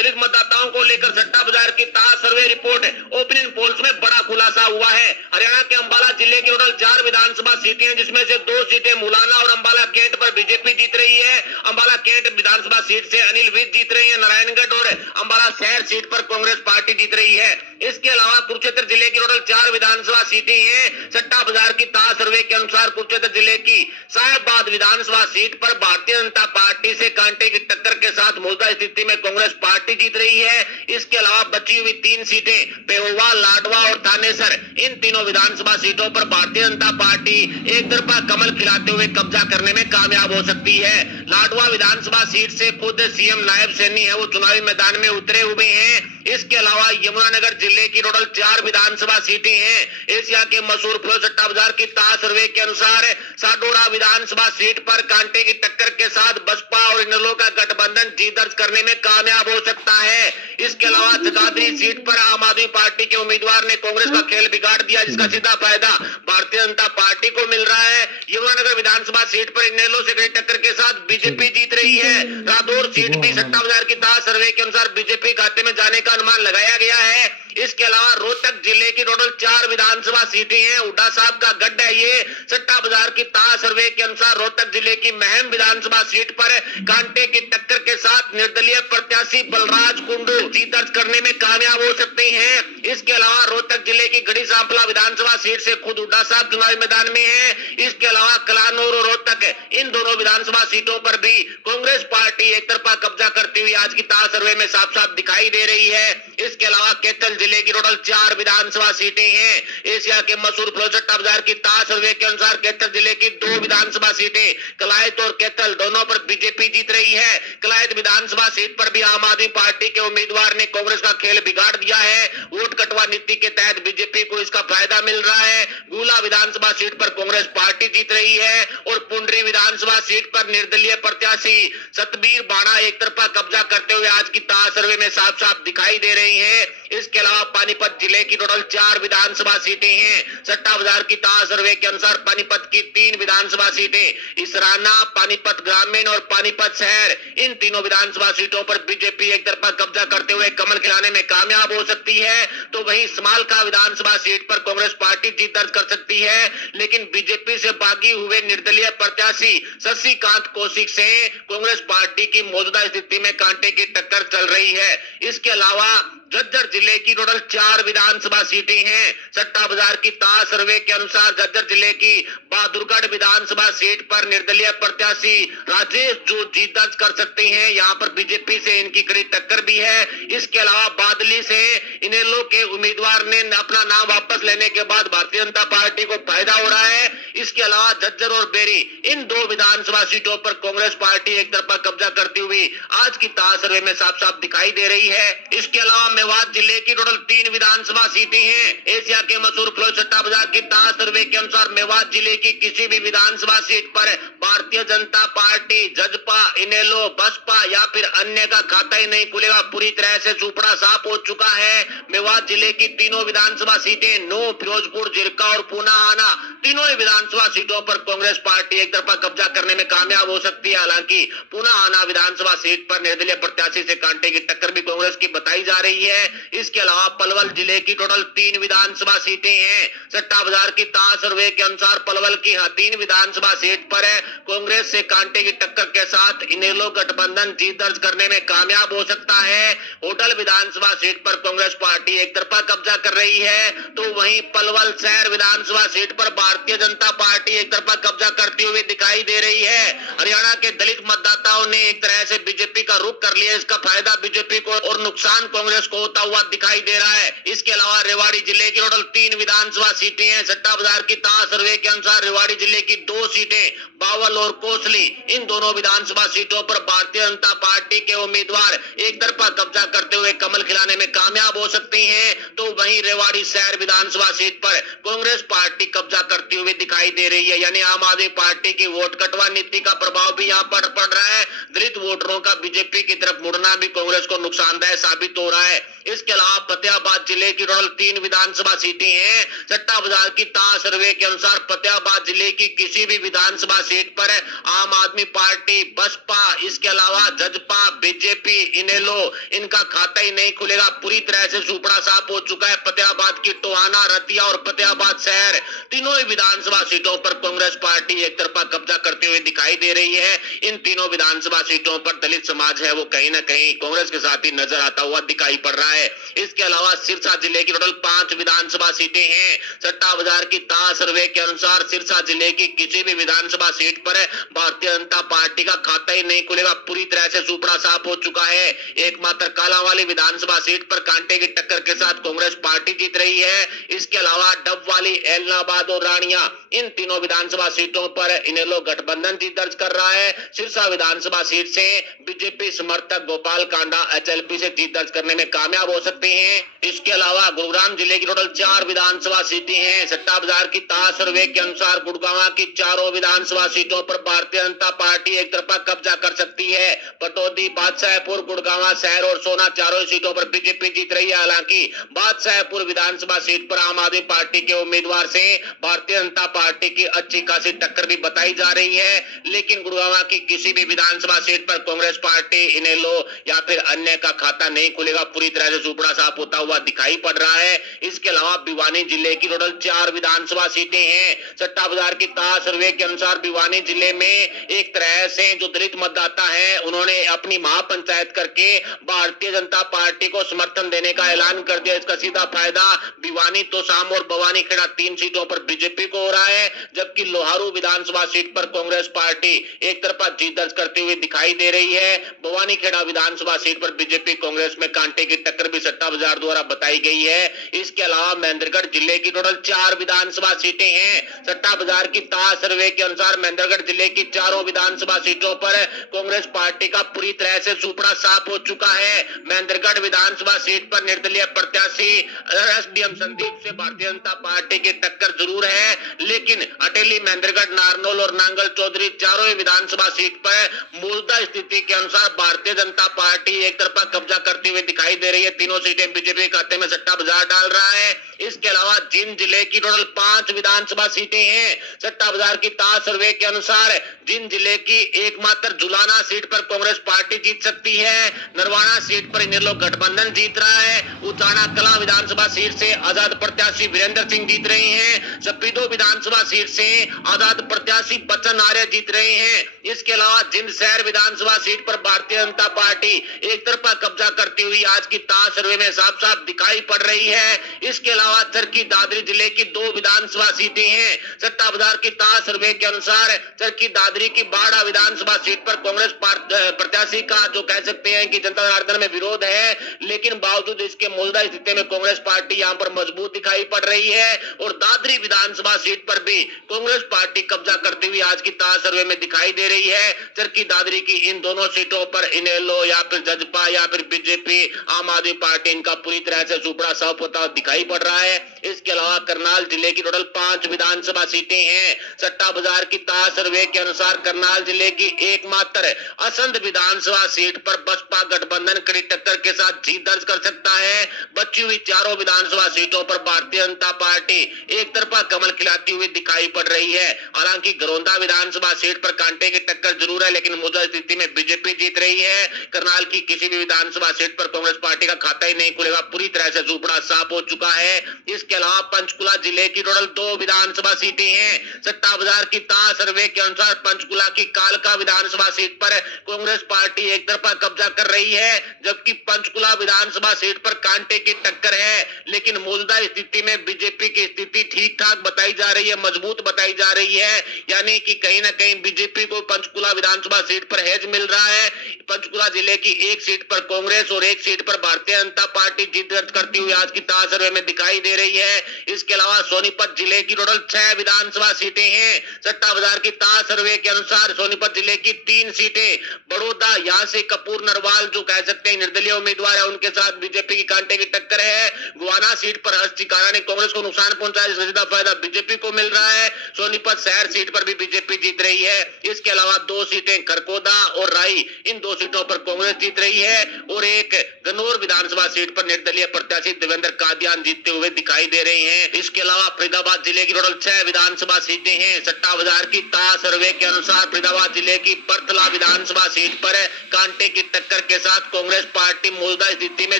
दलित मतदाताओं को लेकर सट्टा बाजार की ताजा सर्वे रिपोर्ट ओपिनियन पोल्स में बड़ा खुलासा हुआ है। हरियाणा के अंबाला जिले की टोटल 4 विधानसभा सीटें हैं, जिसमें से 2 सीटें मुलाना और अंबाला कैंट पर बीजेपी जीत रही है। अंबाला कैंट विधानसभा सीट से अनिल विज जीत रही है। नारायणगढ़ और अंबाला शहर सीट पर कांग्रेस पार्टी जीत रही है। इसके अलावा कुरुक्षेत्र जिले की टोटल 4 विधानसभा सीटें हैं। सट्टा बाजार की ताजा सर्वे के अनुसार कुरुक्षेत्र जिले की साहेबाद विधानसभा सीट पर भारतीय जनता पार्टी से कांटे की टक्कर के साथ मौजूदा स्थिति में कांग्रेस पार्टी जीत रही है। इसके अलावा बची हुई 3 सीटें पेहोवा, लाडवा और थानेसर, इन तीनों विधानसभा सीटों पर भारतीय जनता पार्टी एक तरफा कमल खिलाते हुए कब्जा करने में कामयाब हो सकती है। लाडवा विधानसभा सीट से खुद सीएम नायब सैनी है वो चुनावी मैदान में उतरे हुए हैं। इसके अलावा यमुनानगर जिले की टोटल 4 विधानसभा सीटें हैं। एशिया के मशहूर फ्लो सट्टा बाजार की ताजा सर्वे के अनुसार साडोरा विधानसभा सीट पर कांटे की टक्कर के साथ बसपा और इनेलो का गठबंधन जीत दर्ज करने में कामयाब हो सकता है। इसके अलावा जगाधरी सीट पर आम आदमी पार्टी के उम्मीदवार ने कांग्रेस का खेल बिगाड़ दिया, जिसका सीधा फायदा भारतीय जनता पार्टी को मिल रहा है। यमुनानगर विधानसभा सीट पर इनेलो से कड़ी टक्कर के साथ बीजेपी जीत रही है। रादौर सीट भी सट्टा बाजार की ताजा सर्वे के अनुसार बीजेपी खाते में जाने का अनुमान लगाया गया है। इसके अलावा रोहतक जिले की टोटल 4 विधानसभा सीटें हैं। हुड्डा साहब का गढ़ है ये। सट्टा बाजार की ताजा सर्वे के अनुसार रोहतक जिले की महम विधानसभा सीट पर कांटे की टक्कर के साथ निर्दलीय प्रत्याशी बलराज कुंडू जीत दर्ज करने में कामयाब हो सकते हैं। इसके अलावा रोहतक जिले की गढ़ी सांपला विधानसभा सीट से खुद हुड्डा साहब चुनावी मैदान में है। इसके अलावा कलानौर और रोहतक, इन दोनों विधानसभा सीटों पर भी कांग्रेस पार्टी एक तरफा कब्जा करती हुई आज की ताजा सर्वे में साफ साफ दिखाई दे रही है। इसके अलावा कैथल जिले की टोटल 4 विधानसभा सीटें हैं। एशिया के मशहूर फ्लो सट्टा बाजार की ताजा सर्वे के अनुसार कैथल जिले की 2 विधानसभा सीटें कलायत और कैथल दोनों पर बीजेपी जीत रही है। कलायत विधानसभा सीट पर भी आम आदमी पार्टी के उम्मीदवार ने कांग्रेस का खेल बिगाड़ दिया है। वोट कटवा नीति के तहत बीजेपी को इसका फायदा मिल रहा है। गुला विधानसभा सीट पर कांग्रेस पार्टी जीत रही है और पुंडरी विधानसभा सीट पर निर्दलीय प्रत्याशी सतबीर बाणा एक तरफा कब्जा करते हुए आज की ताजा सर्वे में साफ साफ दिखाई दे रही है। इसके अलावा पानीपत जिले की टोटल 4 विधानसभा सीटें हैं। सट्टा बाजार की ताजा सर्वे के अनुसार पानीपत की 3 विधानसभा सीटें इसराना, पानीपत ग्रामीण और पानीपत शहर, इन तीनों विधानसभा सीटों पर बीजेपी एक तरफा कब्जा करते हुए कमल खिलाने में कामयाब हो सकती है। तो वहीं समालखा विधानसभा सीट पर कांग्रेस पार्टी जीत दर्ज कर सकती है, लेकिन बीजेपी से बागी हुए निर्दलीय प्रत्याशी शशिकांत कौशिक से कांग्रेस पार्टी की मौजूदा स्थिति में कांटे की टक्कर चल रही है। इसके अलावा झज्जर जिले की टोटल 4 विधानसभा सीटें हैं। सट्टा बाजार की ताजा सर्वे के अनुसार झज्जर जिले की बहादुरगढ़ विधानसभा सीट पर निर्दलीय प्रत्याशी राजेश जो जीत दर्ज कर सकते हैं। यहाँ पर बीजेपी से इनकी कड़ी टक्कर भी है। इसके अलावा बादली से इनेलो के उम्मीदवार ने अपना नाम वापस लेने के बाद भारतीय जनता पार्टी को फायदा हो रहा है। इसके अलावा झज्जर और बेरी, इन 2 विधानसभा सीटों पर कांग्रेस पार्टी एक तरफा कब्जा करती हुई आज की ताजा सर्वे में साफ साफ दिखाई दे रही है। इसके अलावा मेवात जिले की टोटल 3 विधानसभा सीटें हैं। एशिया के मशहूर फ्लो सट्टा बाजार की ताजा सर्वे के अनुसार मेवात जिले की किसी भी विधानसभा सीट पर भारतीय जनता पार्टी, जजपा, इनेलो, बसपा या फिर अन्य का खाता ही नहीं खुलेगा। पूरी तरह से सुपड़ा साफ हो चुका है। मेवात जिले की तीनों विधानसभा सीटें नू, फिरोजपुर, जिरका और पूनाहाना, तीनों ही विधानसभा सीटों पर कांग्रेस पार्टी एक तरफा कब्जा करने में कामयाब हो सकती है। हालांकि पूनाहाना विधानसभा सीट पर निर्दलीय प्रत्याशी से कांटे की टक्कर भी कांग्रेस की बताई जा रही है। इसके अलावा पलवल जिले की टोटल 3 विधानसभा सीटें हैं। सट्टा बाजार की ताजा सर्वे के अनुसार पलवल की 3 विधानसभा सीट पर कांग्रेस से कांटे की टक्कर के साथ इनेलो गठबंधन जीत दर्ज करने में कामयाब हो सकता है। होटल विधानसभा सीट पर कांग्रेस पार्टी एक तरफा कब्जा कर रही है, तो वहीं पलवल शहर विधानसभा सीट पर भारतीय जनता पार्टी एक तरफा कब्जा करती हुई दिखाई दे रही है। हरियाणा के दलित मतदाताओं ने एक तरह से बीजेपी का रुख कर लिया। इसका फायदा बीजेपी को और नुकसान कांग्रेस को होता हुआ दिखाई दे रहा है। इसके अलावा रेवाड़ी जिले की टोटल 3 विधानसभा सीटें हैं। सट्टा बाजार की ताजा सर्वे के अनुसार रेवाड़ी जिले की 2 सीटें बावल और कोसली, इन दोनों विधानसभा सीटों पर भारतीय जनता पार्टी के उम्मीदवार एक तरफा कब्जा करते हुए कमल खिलाने में कामयाब हो सकते हैं। तो वहीं रेवाड़ी शहर विधानसभा सीट पर कांग्रेस पार्टी कब्जा करती हुई दिखाई दे रही है। यानी आम आदमी पार्टी की वोट कटवा नीति का प्रभाव भी यहाँ पर पड़ रहा है। दलित वोटरों का बीजेपी की तरफ मुड़ना भी कांग्रेस को नुकसानदायक साबित हो रहा है। इसके अलावा फतेहाबाद जिले की टोटल 3 विधानसभा सीटें हैं। सट्टा बाजार की ताज सर्वे के अनुसार फतेहाबाद जिले की किसी भी विधानसभा सीट पर आम आदमी पार्टी, बसपा, इसके अलावा जजपा, बीजेपी, इनेलो, इनका खाता ही नहीं खुलेगा। पूरी तरह से सुपड़ा साफ हो चुका है। फतेहाबाद की टोहाना, रतिया और फतेहाबाद शहर तीनों ही विधानसभा सीटों पर कांग्रेस पार्टी एक तरफा कब्जा करते हुए दिखाई दे रही है। इन तीनों विधानसभा सीटों पर दलित समाज है वो कहीं ना कहीं कांग्रेस के साथ ही नजर आता हुआ दिखाई पड़ रहा है। इसके अलावा सिरसा जिले की टोटल 5 विधानसभा सीटें हैं। सट्टा बाजार की ताज सर्वे के अनुसार सिरसा जिले की किसी भी विधानसभा सीट पर भारतीय जनता पार्टी का खाता ही नहीं खुलेगा। पूरी तरह से सुपड़ा साफ हो चुका है। एकमात्र कालावाली विधानसभा सीट पर कांटे की टक्कर के साथ कांग्रेस पार्टी जीत रही है। इसके अलावा डबवाली, एलनाबाद और रानिया, इन तीनों विधानसभा सीटों पर इनेलो गठबंधन जीत दर्ज कर रहा है। सिरसा विधानसभा सीट से बीजेपी समर्थक गोपाल कांडा एचएलपी से जीत दर्ज करने में कामयाब हो सकते हैं। इसके अलावा गुरुग्राम जिले की टोटल 4 विधानसभा सीटें हैं। सट्टा बाजार की ताज सर्वे के अनुसार गुड़गांव की चारों विधानसभा सीटों पर भारतीय जनता पार्टी एक तरफा कब्जा कर सकती है। पटौदी, बादशाहपुर, गुड़गांव शहर और सोना चारों सीटों पर बीजेपी जीत रही है। हालांकि बादशाहपुर विधानसभा सीट पर आम आदमी पार्टी के उम्मीदवार से भारतीय जनता पार्टी की अच्छी खासी टक्कर भी बताई जा रही है। लेकिन गुड़गांव की किसी भी विधानसभा सीट पर कांग्रेस पार्टी, इनेलो या फिर अन्य का खाता नहीं खुलेगा। पूरी तरह से सुपड़ा साफ होता हुआ दिखाई पड़ रहा है। इसके अलावा भिवानी जिले की टोटल 4 विधानसभा सीटें हैं। सट्टा बाजार की ताज सर्वे के अनुसार भिवानी जिले में एक तरह से जो दलित मतदाता है उन्होंने अपनी महापंचायत करके भारतीय जनता पार्टी को समर्थन देने का ऐलान कर दिया। इसका सीधा फायदा भिवानी, तोशाम और भवानी खेड़ा 3 सीटों पर बीजेपी को हो रहा है। जबकि लोहारू विधानसभा सीट पर कांग्रेस पार्टी एक तरफा जीत दर्ज करते हुए दिखाई दे रही है। भवानी खेड़ा विधानसभा सीट पर बीजेपी कांग्रेस में कांटे की टक्कर भी सट्टा बाजार द्वारा बताई गई है। इसके अलावा महेंद्रगढ़ जिले की टोटल 4 विधानसभा सीटें हैं। सट्टा बाजार की ताज सर्वे के अनुसार महेंद्रगढ़ जिले की चारों विधानसभा सीटों पर कांग्रेस पार्टी का पूरी तरह से सुपड़ा साफ हो चुका है। महेंद्रगढ़ विधानसभा सीट पर निर्दलीय प्रत्याशी एसडीएम संदीप से भारतीय जनता पार्टी की टक्कर जरूर है। लेकिन अटेली, महेंद्रगढ़, नारनौल और नांगल चौधरी चारों ही विधानसभा सीट पर मौजूदा स्थिति के अनुसार भारतीय जनता पार्टी एक तरफा कब्जा करती हुई दिखाई दे रही है। तीनों सीटें बीजेपी खाते में सट्टा बाजार डाल रहा है। इसके अलावा जिन जिले की टोटल 5 विधानसभा सीटें हैं। सट्टा बाजार की ताज सर्वे के अनुसार जिन जिले की एकमात्र जुलाना सीट पर कांग्रेस पार्टी जीत सकती है। नरवाना सीट पर इनेलो गठबंधन जीत रहा है। उचाना कला विधानसभा सीट से आजाद प्रत्याशी वीरेंद्र सिंह जीत रहे हैं। सपीदो विधानसभा सीट से आजाद प्रत्याशी बच्चन आर्य जीत रहे हैं। इसके अलावा जिंद शहर विधानसभा सीट पर भारतीय जनता पार्टी एक तरफा कब्जा करती हुई आज की ताज सर्वे में साफ साफ दिखाई पड़ रही है। इसके अलावा चरखी दादरी जिले की 2 विधानसभा सीटें हैं। सट्टा बाजार की ताज सर्वे के अनुसार चरखी दादरी की बाड़ा विधानसभा सीट पर कांग्रेस प्रत्याशी का जो कह सकते हैं कि जनता जनार्दन में विरोध है, लेकिन बावजूद इसके मौजूदा स्थिति में कांग्रेस पार्टी यहां पर मजबूत दिखाई पड़ रही है। और दादरी विधानसभा सीट पर भी कांग्रेस पार्टी कब्जा करती हुई आज की ताज सर्वे में दिखाई दे रही है। चरखी दादरी की इन दोनों सीटों पर इनेलो या फिर जजपा या फिर बीजेपी, आम आदमी पार्टी, इनका पूरी तरह से सुपड़ा साफ होता दिखाई पड़ रहा है। इसके अलावा करनाल जिले की टोटल 5 विधानसभा सीटें हैं। सट्टा बाजार की ताज सर्वे के अनुसार करनाल जिले की एकमात्र असंध विधानसभा सीट पर बसपा गठबंधन कड़ी टक्कर के साथ जीत दर्ज कर सकता है। बची हुई चारों विधानसभा सीटों पर भारतीय जनता पार्टी एक तरफा कमल खिलाती हुई दिखाई पड़ रही है। हालांकि गरौंदा विधानसभा सीट पर कांटे की टक्कर जरूर है, लेकिन मौजूदा स्थिति में बीजेपी जीत रही है। करनाल की किसी भी विधानसभा सीट पर कांग्रेस पार्टी का खाता ही नहीं खुलेगा। पूरी तरह से सुपड़ा साफ हो चुका है। इसके अलावा पंचकुला जिले की टोटल 2 विधानसभा सीटें हैं। सट्टा बाजार की ताज सर्वे के अनुसार पंचकुला की कालका विधानसभा सीट पर कांग्रेस पार्टी एक तरफा कब्जा कर रही है, जबकि पंचकुला विधानसभा सीट पर कांटे की टक्कर है। लेकिन मौजूदा स्थिति में बीजेपी की स्थिति ठीक ठाक बताई जा रही है, मजबूत बताई जा रही है। यानी कि कहीं ना कहीं बीजेपी को पंचकुला विधानसभा सीट पर हेज मिल रहा है। पंचकुला जिले की एक सीट पर कांग्रेस और एक सीट पर भारतीय जनता पार्टी जीत दर्ज करती हुई आज की ताज सर्वे में दिखाई दे रही है। इसके अलावा सोनीपत जिले की टोटल 6 विधानसभा सीटें हैं। सट्टा बाजार की ताज सर्वे के अनुसार सोनीपत जिले की 3 सीटें, बड़ौदा यहाँ से कपूर नरवाल जो कह सकते हैं निर्दलीय उम्मीदवार है, उनके साथ बीजेपी की कांटे की टक्कर है। गुवाना सीट पर हर्ष चिकारा ने कांग्रेस को नुकसान पहुंचाया, जिसका सीधा फायदा बीजेपी को मिल रहा है। सोनीपत शहर सीट पर भी बीजेपी जीत रही है। इसके अलावा 2 सीटें खरकोदा और राई, इन 2 सीटों पर कांग्रेस जीत रही है और एक गन्नौर विधानसभा सीट पर निर्दलीय प्रत्याशी देवेंद्र कादियान जीतते हुए दिखाई दे रहे हैं। इसके अलावा फरीदाबाद जिले की टोटल 6 विधानसभा सीटें हैं। सट्टा बाजार की ताज सर्वे के अनुसार फरीदाबाद जिले की बरतला विधानसभा सीट पर कांटे की टक्कर के साथ कांग्रेस पार्टी मौजूदा स्थिति में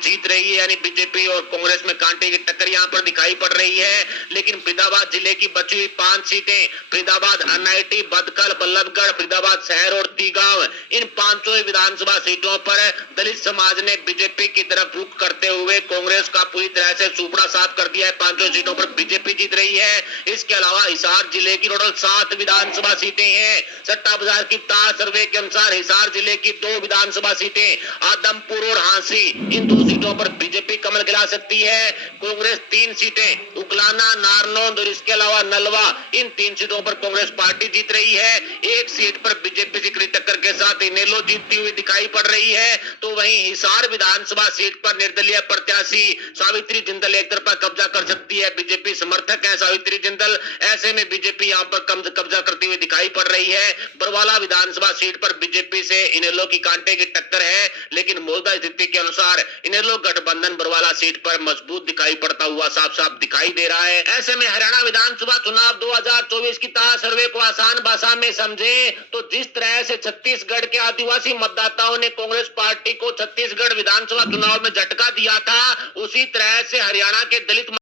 जीत रही है, यानी बीजेपी और कांग्रेस में कांटे की टक्कर यहां पर दिखाई पड़ रही है। लेकिन फरीदाबाद जिले की बची हुई 5 सीटें, फरीदाबाद अनाइटी, बदकल, बल्लभगढ़, फरीदाबाद शहर और तीगांव, इन 5 विधानसभा सीटों पर दलित समाज ने बीजेपी की तरफ रुख करते हुए कांग्रेस का पूरी तरह से सुपड़ा साफ कर दिया है। 5 सीटों पर बीजेपी जीत रही है। इसके अलावा हिसार जिले की टोटल 7 विधानसभा सीटें हैं। सट्टा बाजार की ताज सर्वे के अनुसार हिसार जिले की 2 विधानसभा सीटें, आदमपुर और हांसी, इन 2 सीटों पर बीजेपी कमल खिला सकती है। कांग्रेस 3 सीटें, उकलाना, नारनौंद और इसके अलावा नलवा, इन 3 सीटों पर कांग्रेस पार्टी जीत रही है। एक सीट पर बीजेपी से कड़ी टक्कर के साथ इनेलो जीतती हुई दिखाई पड़ रही है। तो वहीं हिसार विधानसभा सीट पर निर्दलीय प्रत्याशी सावित्री जिंदल एक तरफा कब्जा कर सकती है। बीजेपी समर्थक है सावित्री जिंदल, ऐसे में बीजेपी यहां पर कब्जा करती हुई दिखाई पड़ रही है। बरवाला विधानसभा सीट पर बीजेपी से इनेलो की कांटे की टक्कर है, लेकिन मौजूदा स्थिति के अनुसार इनेलो गठबंधन बरवाला सीट पर मजबूत दिखाई पड़ता हुआ साफ साफ दिखाई दे रहा है। ऐसे में हरियाणा विधानसभा चुनाव 2024 की ताज सर्वे को आसान भाषा में समझे तो जिस तरह से छत्तीसगढ़ के आदिवासी मतदाताओं ने कांग्रेस पार्टी को छत्तीसगढ़ विधानसभा चुनाव में झटका दिया था, उसी तरह से हरियाणा के दलित